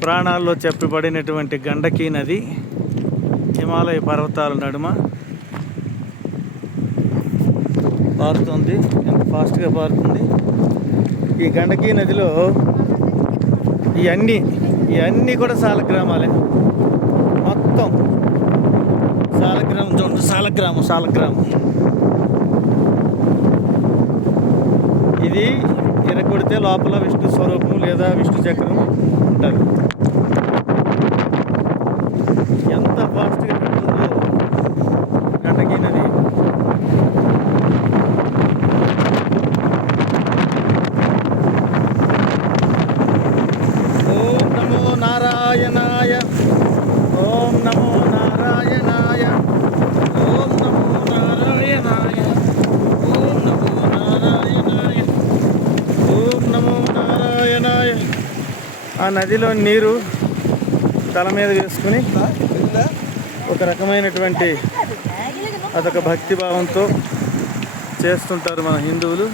పురాణాల్లో చెప్పబడినటువంటి గండకీ నది హిమాలయ పర్వతాల నడుమ పారుతుంది. ఎంత ఫాస్ట్గా పారుతుంది. ఈ గండకీ నదిలో ఇవన్నీ కూడా సాలగ్రామాలే. మొత్తం సాలగ్రామం చూడండి. సాలగ్రామం ఇది ఇరగొడితే లోపల విష్ణు స్వరూపం లేదా విష్ణు చక్రం ఉంటుంది. ఎంత ఫాస్ట్గా ఉంటుందో గండకీ నది. ఓం నమో నారాయణాయ. ఓం నమో నారాయణాయ. ఓం నమో నారాయణాయ. ఓం నమో నారాయణాయ. ఓం నమో నారాయణాయ. ఆ నదిలో నీరు తల మీద వేసుకుని ఒక రకమైనటువంటి అదొక భక్తిభావంతో చేస్తుంటారు మన హిందువులు.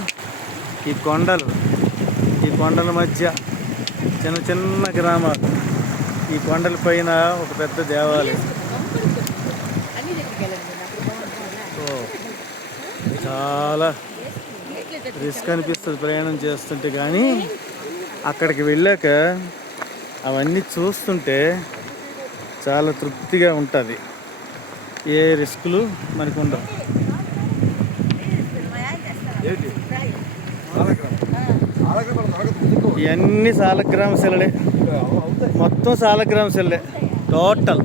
ఈ కొండల మధ్య చిన్న చిన్న గ్రామాలు, ఈ కొండల పైన ఒక పెద్ద దేవాలయం. చాలా రిస్క్ అనిపిస్తుంది ప్రయాణం చేస్తుంటే, కానీ అక్కడికి వెళ్ళాక అవన్నీ చూస్తుంటే చాలా తృప్తిగా ఉంటుంది. ఏ రిస్కులు మనకు ఉండవు. ఇవన్నీ సాలగ్రామ శిలలే, మొత్తం సాలగ్రామ శిలలే టోటల్.